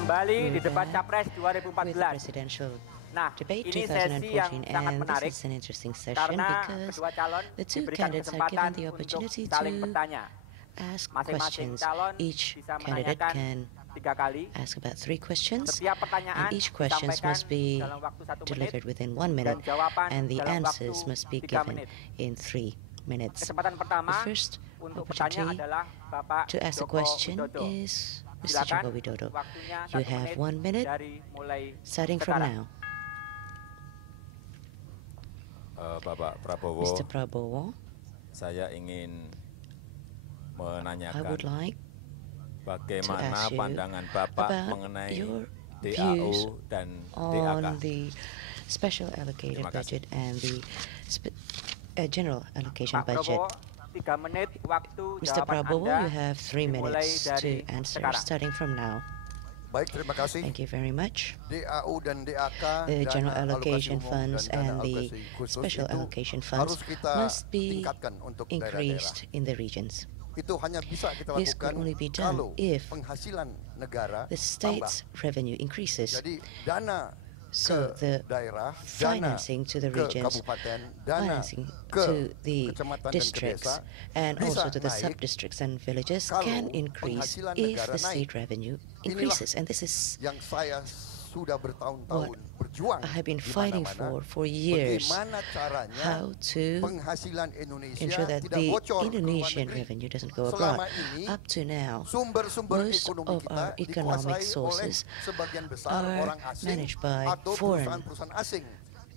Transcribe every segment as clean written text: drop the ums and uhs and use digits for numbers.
kembali di debat Capres with the 2014. presidential Nah, debate ini sesi yang 2014, sangat and menarik this is an interesting session karena because kedua calon the two diberikan candidates are kesempatan given the untuk opportunity saling to bertanya. ask Masing-masing questions. calon Each bisa candidate menanyakan can 3 kali. ask about 3 questions, Setiap pertanyaan and each questions disampaikan must be dalam waktu 1 menit delivered within 1 minute, dan jawaban and the dalam answers waktu must be 3 given menit. in 3 minutes. Kesempatan pertama The first untuk bertanya opportunity adalah Bapak to ask the Joko question Widodo. is Mr. Silakan, Joko Widodo. waktunya You 1 have menit 1 minute dari mulai starting from sekarang. now. Bapak Prabowo, Mr. Prabowo, saya ingin I would menanyakan like bagaimana ask you pandangan Bapak about mengenai your DAU views dan on DAK. the special allocated Terima kasih. budget and the general allocation Pak budget. Prabowo, 3 menit waktu Mr. jawaban Prabowo, Anda you have 3 dimulai minutes dari to answer sekarang. starting from now. Baik, terima kasih. Thank you very much. DAU dan DAK, The general dana allocation alokasi umum funds dan dana and the alokasi khusus special itu allocation funds harus kita must be tingkatkan untuk daerah-daerah. increased in the regions. Itu hanya bisa kita This lakukan could only be done kalau if penghasilan negara the state's tambah. revenue increases. Jadi dana So ke the daerah, financing to the dana ke regions, kabupaten, dana financing ke to the kecamatan dan ke districts, desa and bisa also to the naik sub-districts and villages kalau can increase penghasilan if negara the naik. state revenue Inilah increases. And this is yang saya sudah bertahun-tahun berjuang I have been di fighting mana-mana. for years, Bagaimana caranya how to penghasilan Indonesia ensure that tidak the bocor ke luar Indonesian negeri. revenue doesn't go Selama abroad. ini, Up to now, sumber-sumber most ekonomi of kita our economic dikuasai sources oleh sebagian besar are orang asing managed by atau foreign perusahaan-perusahaan asing.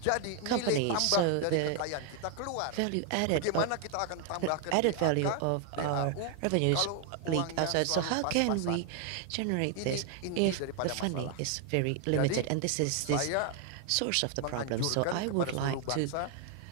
Jadi nilai companies, tambah so dari the kekayaan kita keluar. value added Bagaimana kita akan the tambahkan added DAK, value of our DAU, revenues kalau leak uangnya outside. So selalu how can we pas-pasan? generate Ini this inti if daripada the funding masalah. is very limited? Jadi, And this is this saya source of the problem. So menganjurkan I would kepada like seluruh to bangsa,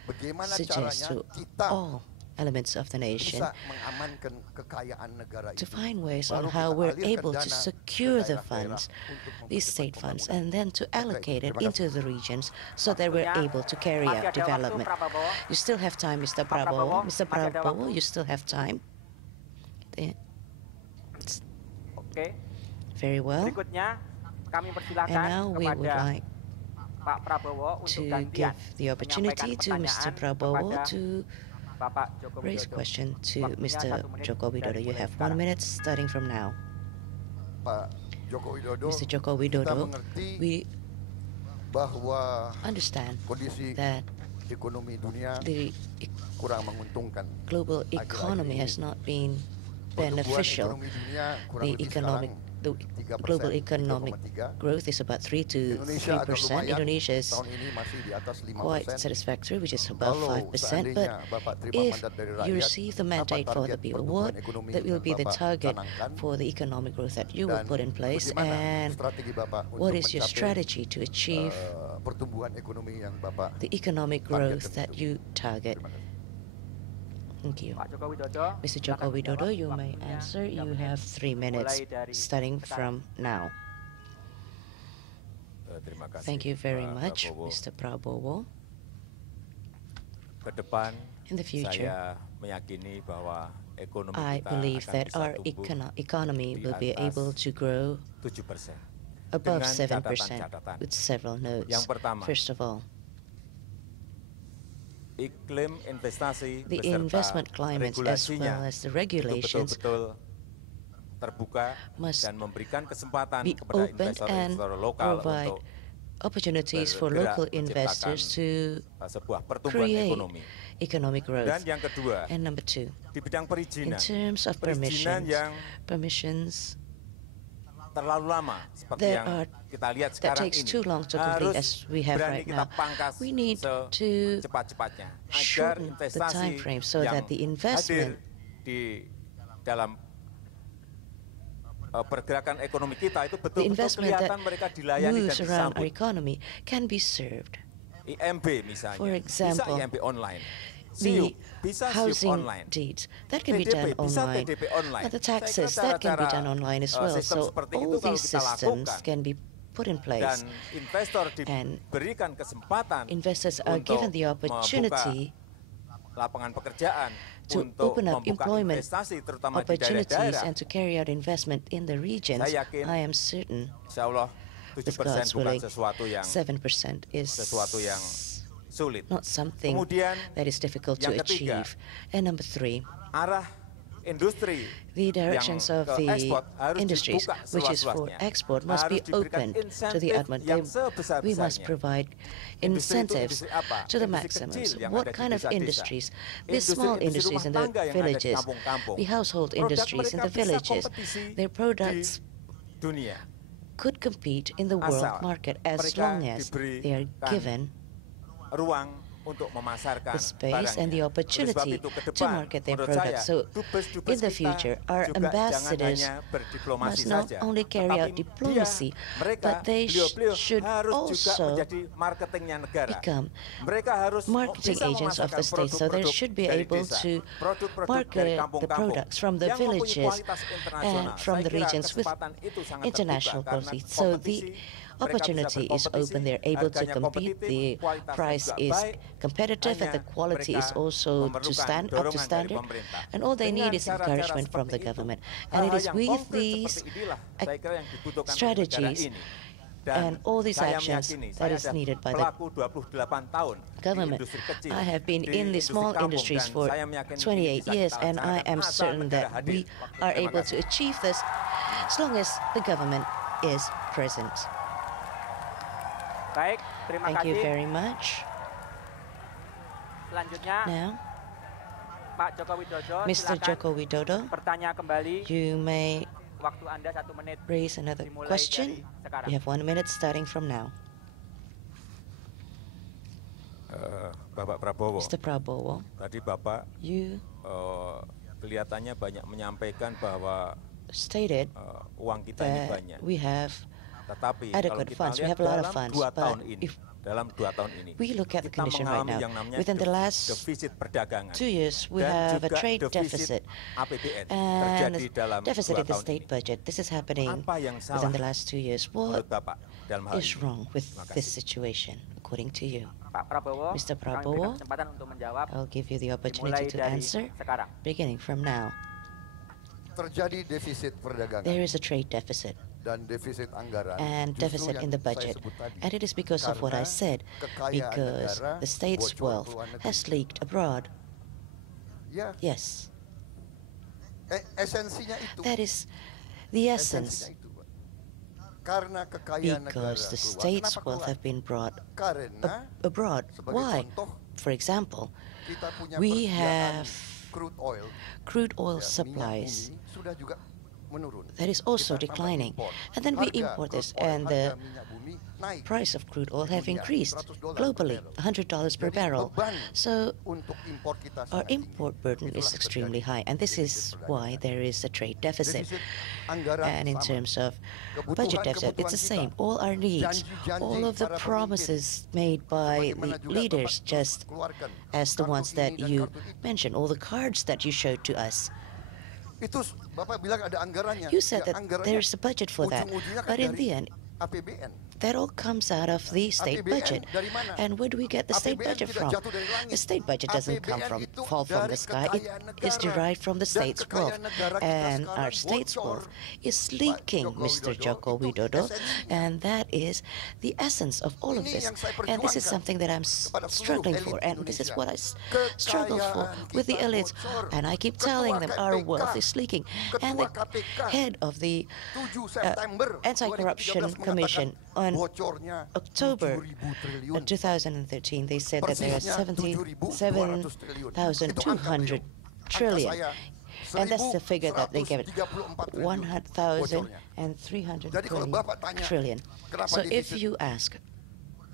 bagaimana suggest caranya to kita all elements of the nation bisa mengamankan kekayaan negara to itu. find ways Baru on how kita we're alirkan able to dana ke secure the daerah-daerah funds, untuk these mempercepat state funds, pembangunan. and then to allocate it terima kasih. into the regions so that we're Waktunya able to carry masih out ada waktu, development. Prabowo. You still have time, Mr. Pak Prabowo, Prabowo. Mr. masih ada Prabowo, waktu. you still have time. Yeah. Oke. Very well. Berikutnya kami And persilahkan now we would kepada like Pak Prabowo untuk to gantian give the opportunity to menyampaikan Mr. Prabowo pertanyaan to kepada Bapak Joko raise Widodo. question to Waktunya Mr. 1 menit Joko Widodo. dari You mulai have 1 sekarang. minute starting from now. Pak Joko Widodo, Mr. Joko kita Widodo, mengerti we bahwa understand kondisi that ekonomi dunia the kurang menguntungkan. global Akhir-akhir economy ini. has not been Pertumbuhan beneficial. ekonomi dunia kurang The lebih economic, sekarang the 3%, global economic 3,3. growth is about 3 to Indonesia agak 3%. lumayan, Indonesia is tahun ini masih di atas 5%. quite satisfactory, which is above Kalau 5%. But seandainya Bapak terima if mandat dari you rakyat, receive the apa mandate for the target people, pertumbuhan what ekonomi that will yang be the Bapak target canangkan? for the economic growth that you will Dan put in place, bagaimana and strategi Bapak what untuk is your mencapai, strategy to achieve pertumbuhan ekonomi yang Bapak the economic growth targetkan that itu? you target? Terima kasih. Thank you. Pak Joko Widodo, Mr. silakan Joko Widodo, menjawab. you may Waktunya answer. 3 You menit have 3 minutes dimulai dari starting sekarang. from now. Terima kasih. Thank you very Pak much, Prabowo. Mr. Prabowo. Ke depan, In the future, saya meyakini bahwa ekonomi I kita believe akan that bisa our tumbuh economy di will be atas able to grow 7%. above Dengan 7% catatan-catatan. with several notes. Yang pertama, First of all, iklim investasi the beserta investment climate as regulasinya well as the itu regulations betul-betul terbuka must dan memberikan kesempatan be kepada open and investor-investor lokal provide untuk opportunities for bergerak local menciptakan investors to sebuah pertumbuhan create ekonomi. economic growth. Dan yang kedua, And number two, di bidang in perizinan, terms of perizinan yang permissions terlalu lama seperti There yang are- kita lihat that sekarang takes ini too long to complete harus as we have berani right kita now. pangkas We need to secepat-cepatnya agar shorten the investasi time frame so yang that the hadir investment di dalam pergerakan ekonomi kita itu the betul-betul investment that kelihatan mereka dilayani dan moves around our disambut. economy can be served. IMB misalnya, For example, bisa IMB online, The SIUP, bisa SIUP housing online, deeds that can be TDP, done bisa online, TDP online. but the Saya kira taxes that can be cara-cara, done online as well. sistem So seperti all itu kalau these kita systems lakukan, can be put in place. dan investor And diberikan kesempatan investors are untuk given the opportunity membuka lapangan pekerjaan to untuk open up membuka employment investasi terutama di opportunities daerah-daerah, and to carry out investment in the regions, saya yakin I am certain insya Allah with 7% God's bukan willing, sesuatu yang 7% is sulit. not something Kemudian that is difficult to yang ketiga, achieve. And number 3, arah industri the directions yang of ke the ekspor harus industries, dibuka which is for seluas-luasnya. export, must Harus be diberikan open to the insentif utmost. yang We sebesar-besarnya. must provide Industri itu incentives industri apa? to the Industri maximums. kecil yang What ada di kind of desa-desa. industries? The Industri- small industri industries in rumah the tangga yang ada di villages, kampung-kampung. the household Produk industries in mereka the bisa villages. kompetisi Their products di dunia. could compete in the world Asal market as mereka long as they are diberikan given ruang untuk memasarkan the space and the barangnya. opportunity Oleh sebab itu, ke to depan, market their menurut products. saya, So dubes-dubes in the kita future, our juga ambassadors jangan hanya berdiplomasi must not saja, only carry out tetapi diplomacy, mereka, but they beliau-beliau should harus juga also menjadi marketingnya negara. become Mereka harus marketing bisa agents of memasarkan the state, so they produk-produk should be dari able desa, to produk-produk dari market the kampung-kampung products from the yang mempunyai villages kualitas internasional. and from Saya the kira regions with kesempatan itu sangat international terbuka karena quality. So the kompetisi, opportunity mereka is bisa open, they're able to harganya compete, kompetitif, the kualitasnya price juga is baik, competitive, and the hanya quality is mereka also to memerlukan stand up to dorongan dari standard, pemerintah. and all they Dengan need is cara-cara encouragement from the seperti itu, government. And it hal-hal is yang with konkret these seperti inilah, saya kira yang dibutuhkan oleh strategies negara ini. Dan and all these saya actions meyakini, that saya is ada needed by the pelaku 28 tahun government. di industri kecil, I have been di in the industri small kampung, industries dan for saya meyakini ini 28 bisa years, kita and I am laksanakan certain asal that negara we hadir. are Terima able to kasih. achieve this as long as the government is present. Baik, terima Thank you kasih. very much. Selanjutnya, Now, Pak Joko Widodo, Mr. silakan Joko Widodo, bertanya kembali. you may Waktu Anda 1 menit. raise another Dimulai question. dari sekarang. You have 1 minute starting from now. Bapak Prabowo, Mr. Prabowo, tadi Bapak you kelihatannya banyak menyampaikan bahwa stated uang kita ini that banyak. we have Tetapi kalau adequate kita funds. We lihat have a lot of dalam funds, 2 but tahun ini, if dalam 2 tahun ini, we look at the kita condition right mengalami now, yang namanya within the last defisit perdagangan 2 years, we dan have a juga trade defisit deficit APBN and terjadi dalam deficit 2 in the tahun state ini. budget. This is happening Apa yang within salah the last 2 years. menurut What Bapak dalam hal is ini? wrong with Terima this kasih. situation, according to you? Pak Prabowo, Mr. kami berikan Prabowo, kesempatan untuk menjawab. I'll give you the Dimulai opportunity to dari answer, sekarang. beginning from now. Terjadi defisit perdagangan There is a trade deficit dan defisit anggaran and justru deficit yang in the saya budget. sebut tadi. And it is because of what I Karena said, kekayaan because negara the state's bocor ke wealth luar negeri. has leaked abroad. Ya, Yes, esensinya itu. that is the Esensinya essence, itu, Pak. Karena kekayaan negara because the keluar. state's Kenapa wealth keluar? have been brought Karena abroad. sebagai Why? contoh For example, kita punya we persediaan have crude oil, crude oil ya, minyak supplies bumi sudah juga menurun. that is also Kita tambah declining. impor. And then we Harga import crude this, oil, and the harga minyak bumi naik price of crude oil have dunia, increased $100 per globally, barrel. $100 per Jadi barrel. beban So untuk impor kita our sangat tinggi. import burden is Itulah extremely terjadi high, and this defisit is perdagangan. why there is a trade deficit. Defisit anggaran And in sama. terms of Kebutuhan- budget deficit, it's the kebutuhan same. kita. All our needs, Janji-janji all of the para pemimpin. promises made by Sebagaimana the juga leaders, Bapak just keluarkan as the kartu ones ini that dan you kartu itu. mentioned, all the cards that you showed to us. Itu Bapak bilang ada anggarannya. You said Ya, that anggarannya there's a budget for that, ujung-ujungnya kan but in dari the end, APBN. that all comes out of the state APBN budget. dari mana? And where do we get the state APBN budget tidak from? jatuh dari langit. The state budget doesn't come APBN from itu fall from dari the sky. It kekayaan is negara. derived from the Dan state's wealth. kekayaan negara kita And sekarang our state's bocor. wealth is leaking, Joko Mr. Widodo. Joko Itu Widodo. esensinya. And that is the essence of all of Ini this. yang saya And this is perjuangkan something that I'm kepada seluruh struggling elit for. And this is Indonesia. what I struggle for Kekayaan with the kita elites. bocor. And I keep Ketua telling them our KPK, wealth is leaking. And the Ketua KPK, head of the 7 September Anti-Corruption 2013 Commission mengatakan on bocornya October 7.000 triliun. 2013, they said that there are Persisnya 7.200 triliun. Itu angka 7,200 beliau. trillion. Angka saya, And that's the figure that they gave it, 1.134 triliun bocornya. 1,300 Jadi kalau Bapak tanya, trillion. kenapa So if defisit you ask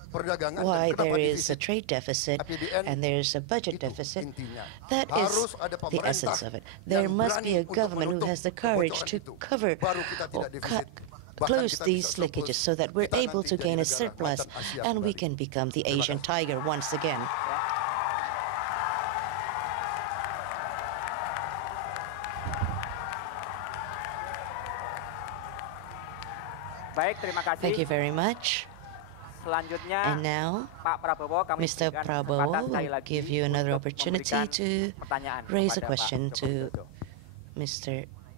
perdagangan why dan kenapa there is a defisit trade deficit APBN, and there's a budget itu deficit, intinya. that is Harus ada the pemerintah essence of it. yang There must be berani a government who untuk has the menutup courage to kebocoran itu. cover Baru kita or tidak defisit. Bahkan close kita these bisa leakages surplus. so that we're Kita able nanti to gain a jadi negara surplus macan Asia and we kembali. can become the Terima Asian kasih. tiger once again. Baik, terima kasih. Thank you very much. Selanjutnya, And now, Pak Prabowo, kami Mr. berikan Prabowo kesempatan sekali will lagi give you another untuk opportunity memberikan to pertanyaan raise a kepada Pak question Joko to Widodo. Mr.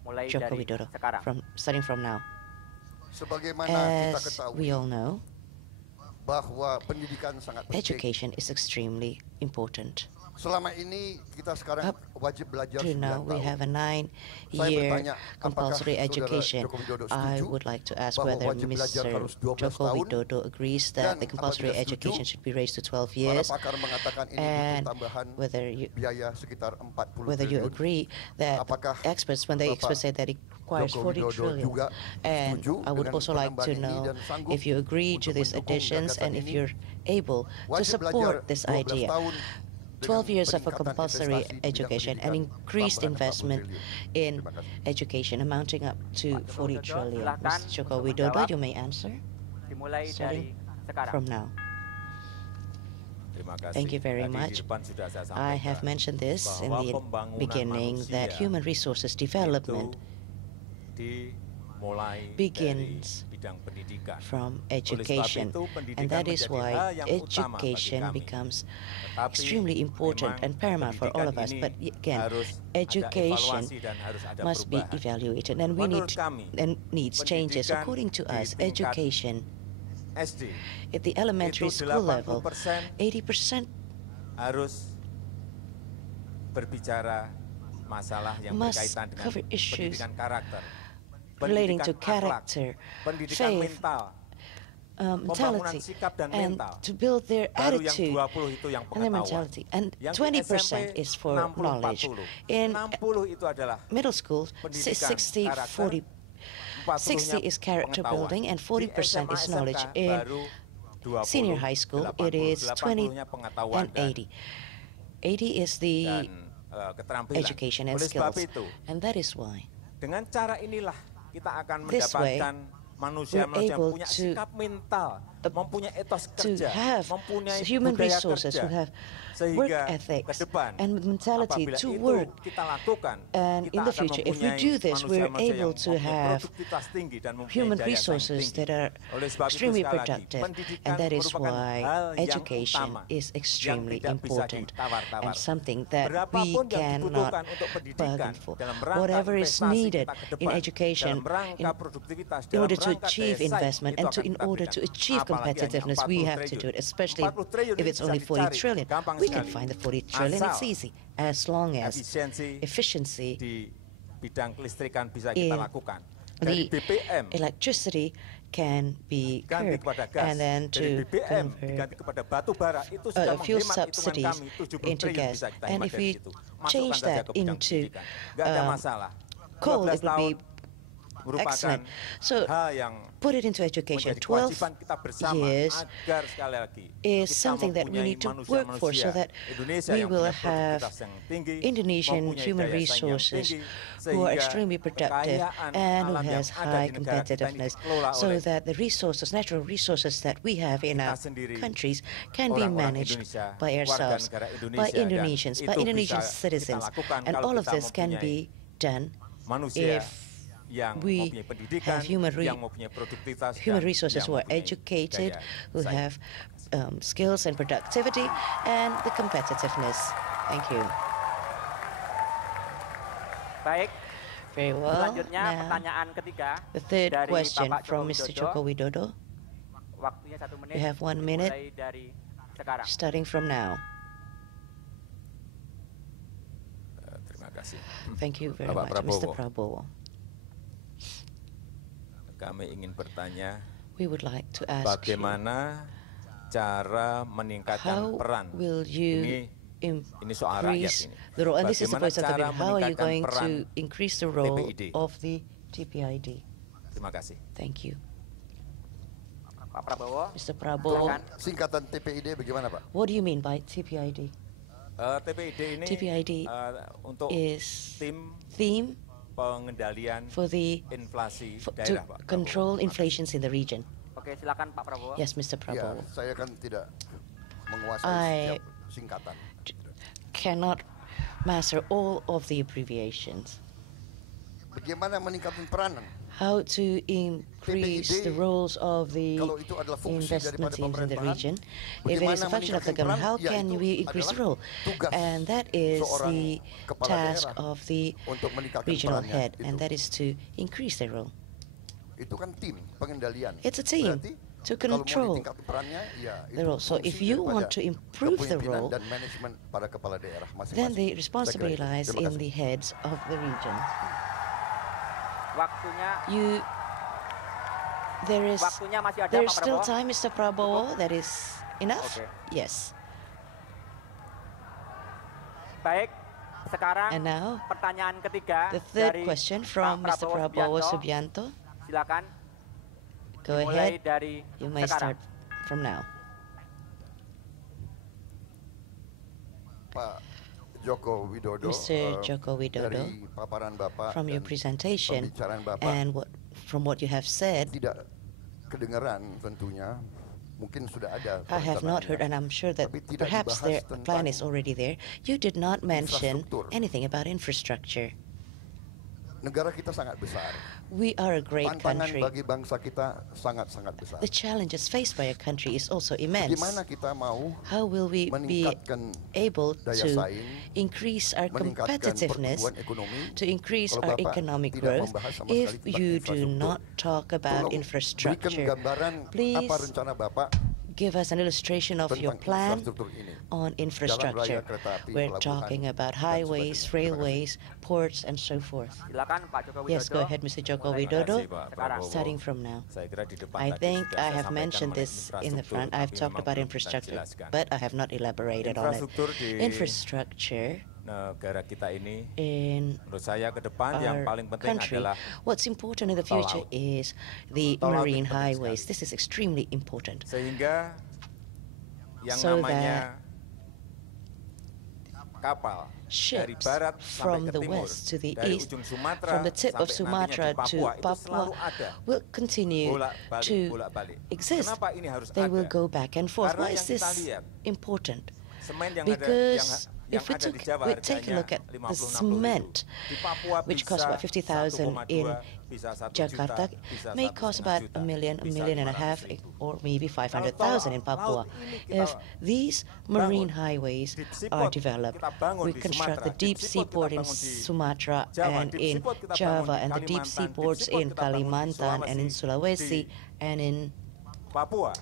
Mulai Joko dari Widodo, sekarang. starting from now. Sebagaimana kita As ketahui we all know, bahwa pendidikan sangat penting. education is extremely important. Selama ini kita sekarang Up wajib belajar To 9 now, we have a tahun. 9-year bertanya, compulsory apakah Saudara education. Joko Widodo I setuju would like to ask bahwa whether wajib belajar Mr. harus 12 Joko tahun? Widodo agrees Dan that the compulsory apabila setuju, education should be raised to 12 Para years, pakar mengatakan ini butuh and tambahan whether you biaya sekitar 40 whether you triliun. agree that Apakah experts, when the Bapak experts say that it requires Joko 40 Widodo trillion. juga And setuju I would dengan also like to penambahan ini know dan sanggup if you agree to untuk these mendukung additions gagasan and if ini? you're able to Wajib support belajar this 12 idea. tahun 12 years of a peningkatan compulsory investasi di bidang education and pendidikan, increased tambahan 40 investment triliun. in Terima kasih. education amounting up to Pak Joko 40 Widodo, trillion. silakan Mr. Joko untuk Widodo, menjawab. you may answer Dimulai dari starting sekarang. from now. Terima kasih. Thank you very Tadi di much. depan sudah saya I have sampaikan mentioned this in bahwa the pembangunan beginning that manusia human resources development itu dimulai begins dari bidang pendidikan. from Oleh sebab education, itu, and pendidikan that is menjadi why hal yang utama bagi education kami. becomes Tetapi extremely important memang and paramount for all of us. pendidikan But ini again, harus ada education evaluasi dan harus ada must be perubahan. evaluated, and we need Menurut kami, and needs changes. pendidikan According to di us, tingkat education SD at the elementary itu school level, 80% 80% harus berbicara masalah yang must berkaitan dengan cover issues pendidikan karakter, relating to pendidikan akhlak, character, pendidikan faith, mental, pembangunan mentality, sikap dan and mental. to build their Baru yang attitude 20 itu yang and their pengetahuan. mentality. And Yang di 20% SMP is for 60, knowledge. 40. In 60 itu adalah middle school, pendidikan 60, karakter, 40, 60 40-nya is character pengetahuan. building, and 40% Di is SMA, knowledge. SMK In baru 20, senior high school, 80, it is 20 80-nya pengetahuan and 80. 80 is the dan keterampilan. education and Oleh sebab skills. itu, And that is why dengan cara inilah kita akan This way, mendapatkan manusia-manusia yang able punya to- sikap mental, mempunyai etos to kerja, have mempunyai human budaya resources kerja. who have work Sehingga ethics ke depan, and mentality apabila to itu work. kita lakukan, And kita in the akan future, if we mempunyai do this, we're manusia-manusia able yang to mempunyai have produktivitas tinggi dan mempunyai human daya saing resources tinggi. that are Oleh sebab itu, extremely sekali lagi, productive. pendidikan And that is merupakan why hal yang education utama is yang extremely tidak bisa important ditawar-tawar. and something that we Berapapun yang cannot dibutuhkan untuk pendidikan bargain for. dalam rangka Whatever is investasi needed kita ke in depan, education, dalam rangka produktivitas, in dalam order to rangka achieve daya saing, investment itu and akan in kita order berikan. to achieve Apalagi hanya competitiveness, we 40 have to do it, triliun. especially 40 triliun if ini it's bisa only 40 dicari, trillion. gampang We can sekali. find the 40 trillion, it's Asal easy, as long as efisiensi efficiency di bidang kelistrikan bisa kita in lakukan. Dari the BBM electricity can be ganti curbed, kepada gas, and then dari to BBM convert diganti kepada batu bara, itu sudah fuel menghemat hitungan subsidies kami 70 into triliun gas. bisa kita And hemat if dari we situ. change Masukkan saja that ke bidang into pendidikan. Nggak ada masalah. coal, 12 it would tahun be merupakan excellent. So hal yang put it into education. menjadi 12 kewajiban kita bersama years agar sekali lagi is kita something that we mempunyai need to work for, so that Indonesia we yang will punya have produktivitas yang tinggi, Indonesian mempunyai human daya saing yang resources tinggi, who are sehingga extremely productive kekayaan and who alam yang has ada high di negara kita ini competitiveness, dikelola so oleh that the resources, natural resources that we have in kita our sendiri, countries can be orang-orang managed Indonesia, by warga ourselves, negara by Indonesia, dan Indonesians, by itu Indonesian bisa kita citizens. lakukan And kalau all of kita this can mempunyai be done manusia if yang we mempunyai pendidikan, have human yang mempunyai produktivitas, human dan resources yang who are mempunyai educated, daya who saing. have skills and productivity, and the competitiveness. Thank you. Baik, Very well. selanjutnya Now, pertanyaan ketiga the third dari question Bapak from Joko Mr. Widodo. Joko Widodo, Waktunya 1 menit. You have 1 minute. Dimulai dari sekarang. starting from now. Terima kasih. Thank you very Bapak much, Mr. Prabowo. Prabowo. Kami ingin bertanya, We would like to ask bagaimana cara meningkatkan how peran? will you Ini soal rakyat increase ini. the role, and this is the Bagaimana point of the cara meeting, how are you meningkatkan going peran to increase the role TPID? of the TPID? Terima kasih. Thank you. Pak Prabowo, Mr. Prabowo, silakan. Singkatan TPID bagaimana Pak? what do you mean by TPID? TPID ini TPID untuk is tim theme pengendalian for the inflasi to daerah, Pak. control inflations in the region. Oke, silakan Pak Prabowo. Yes, Mr. Ya, Prabowo. saya kan tidak menguasai I- setiap singkatan. Cannot master all of the abbreviations. Bagaimana meningkatkan peranan? how to increase the roles of the kalau itu adalah fungsi investment daripada teams in the pemerintahan, region. If it is a function of the government, how can we increase the role? And that is the task of the untuk meningkatkan regional perannya. head, Itu. and that is to increase their role. Itu kan tim pengendalian. It's a team Berarti, to kalau mau control ditingkatkan perannya, ya, the itu role. So if fungsi you daripada want to improve the kepemimpinan role, dan manajemen para kepala daerah masing-masing. then the Saya kira responsibility itu. lies Terima in kasih. the heads of the region. Waktunya waktunya masih ada, There's Pak still Prabowo. time, Mr. Prabowo. That is enough? Oke. Yes. Baik, sekarang And now, pertanyaan ketiga the third dari question from Pak Mr. Prabowo Subianto. Silakan Go mulai ahead. dari You may sekarang. start from now. Pak Joko Widodo, Mr. Joko Widodo, dari paparan Bapak from your dan presentation pembicaraan Bapak and from what you have said, tidak kedengaran tentunya. Mungkin sudah ada I have not heard, and perencanaannya. I'm sure that Tapi tidak perhaps dibahas their plan tentang is already there. You did not mention infrastruktur. anything about infrastructure. Negara kita sangat besar. We are a great Tantangan country. bagi bangsa kita sangat-sangat besar. The challenges faced by a country is also immense. Bagaimana kita mau How will we be meningkatkan able daya to saing, increase our meningkatkan competitiveness, pertumbuhan ekonomi, to increase kalau our Bapak economic tidak growth, membahas sama if sekali tentang you do infrastruktur? not talk about Tolong infrastructure? berikan gambaran Please apa rencana Bapak give us an illustration of your tentang plan infrastruktur ini. on infrastructure. Jalan raya, kereta api, We're pelabuhan, talking about dan highways, sebagainya. Terima kasih. railways, ports, and so forth. Silakan Pak Joko Widodo. Yes, go ahead, Mr. Joko Mulai Widodo. Terima kasih, Pak sekarang. Prabowo. Starting from now. Saya kira di depan I tadi think sudah I saya have sampaikan mentioned mengenai this in the infrastruktur, front. I've tapi talked memang about belum saya infrastructure, jelaskan. but I have not elaborated on it. Infrastruktur di Infrastructure negara kita ini, in menurut saya ke depan yang our paling penting country, adalah what's important in the tol future laut. is the Tol laut marine itu penting highways. sekali. This is extremely important. sehingga yang So namanya kapal dari Ships barat sampai from ke the timur, west to the dari east, ujung Sumatera from the tip of sampai Sumatra nantinya di to Papua, itu Papua, selalu ada will continue bolak-balik, to bolak-balik. exist. Kenapa ini harus They will ada? go back and forth. Karena Why is yang kita this lihat, important? semen yang Because ada yang if we ada di Jawa we take a harganya look at the 50-60 cement, ribu. Di Papua which bisa costs about 50,000 in 1,2, bisa 1 Jakarta, juta, bisa may 1,5 cost about juta, a million bisa and a half, 500.000. or maybe Kalau 500,000 in tol Papua. laut ini kita If these marine bangun, highways deep seaport are developed, kita bangun we di construct the Sumatera, deep deep seaport seaport in kita bangun di Sumatra Jawa, and deep in seaport kita bangun Java, di and the deep Kalimantan, seaports deep seaport in kita bangun di Kalimantan and in Sulawesi di and in Papua.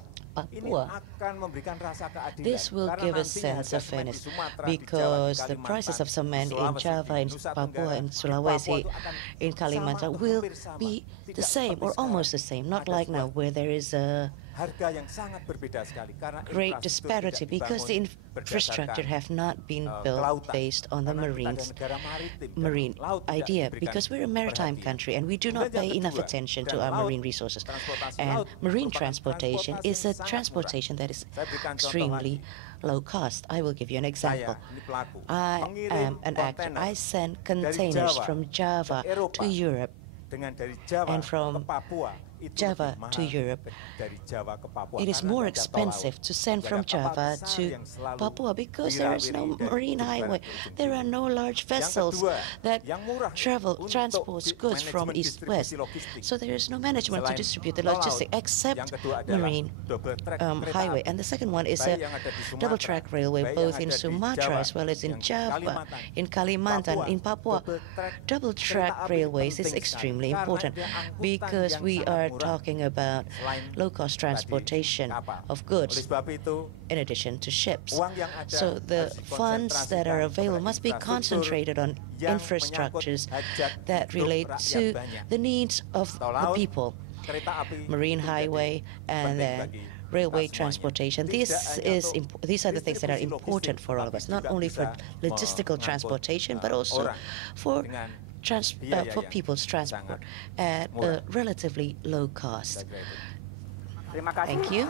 Ini Papua. akan memberikan rasa keadilan. This will Karena give a nantinya sense harga of semen di fairness Sumatera, di Jawa, di because the Kalimantan, prices of di cement in Sulawesi, Java, di in Nusa Papua, Tenggara, and di Sulawesi, Papua itu akan in sama Kalimantan atau will hampir sama. be the Tidak same or seperti almost the sekarang. same, not Ada like now sebuah where there is a harga yang sangat berbeda sekali karena great infrastruktur disparity tidak because the dibangun infrastructure berdasarkan, have not been built kelautan. based on the Karena kita ada marine negara maritim, dan laut tidak idea diberikan because we're a maritime perhatian. country and we do not Kemudian yang pay enough kedua, attention dan to our laut, marine resources. transportasi And laut marine merupakan transportation transportasi is a yang sangat transportation that is Saya berikan contoh extremely low cost. I will give you an example. Saya, ini pelaku, I mengirim am an actor. kontainer I send dari containers Jawa from Java ke Eropa. to Europe dengan dari Jawa and from ke Papua itu Java lebih to mahal Europe. dari Jawa ke Papua It is karena more ada tol laut. expensive to send Ada from kapal Java besar to yang selalu Papua because there is no wirawiri dari marine ujung barat highway. ke ujung There are timur. no large Yang vessels kedua, that yang murah untuk transports goods from manajemen east west. distribusi logistik. So there is no management to Selain distribute the tol laut, logistics except yang kedua adalah marine double track kereta highway. api. And the second one is Baik a yang ada di Sumatera, double track railway baik both yang in ada di Sumatra Jawa, as well as in yang Java, Kalimantan, in Kalimantan, in Papua. Double track kereta api railways is penting extremely sekali, important karena dia angkutan because yang we sangat are murah. talking about Selain low-cost tadi transportation kapal. of Oleh goods sebab itu, in addition to ships. uang yang ada So the harus funds that are dikonsentrasikan available pada must be infrastruktur concentrated on yang infrastructures menyangkut hajat that hidup relate rakyat to banyak. the needs of Tol the laut, people. kereta api, Marine itu menjadi highway and penting then bagi railway kita semuanya. transportation. Tidak These hanya untuk these are the things that are distribusi important logistik, for all of tapi us, not juga only for bisa logistical mengangkut, transportation, but also orang for dengan for biaya yang people's transport sangat at a murah. relatively low cost. Saya kira itu. Terima kasih. Thank you.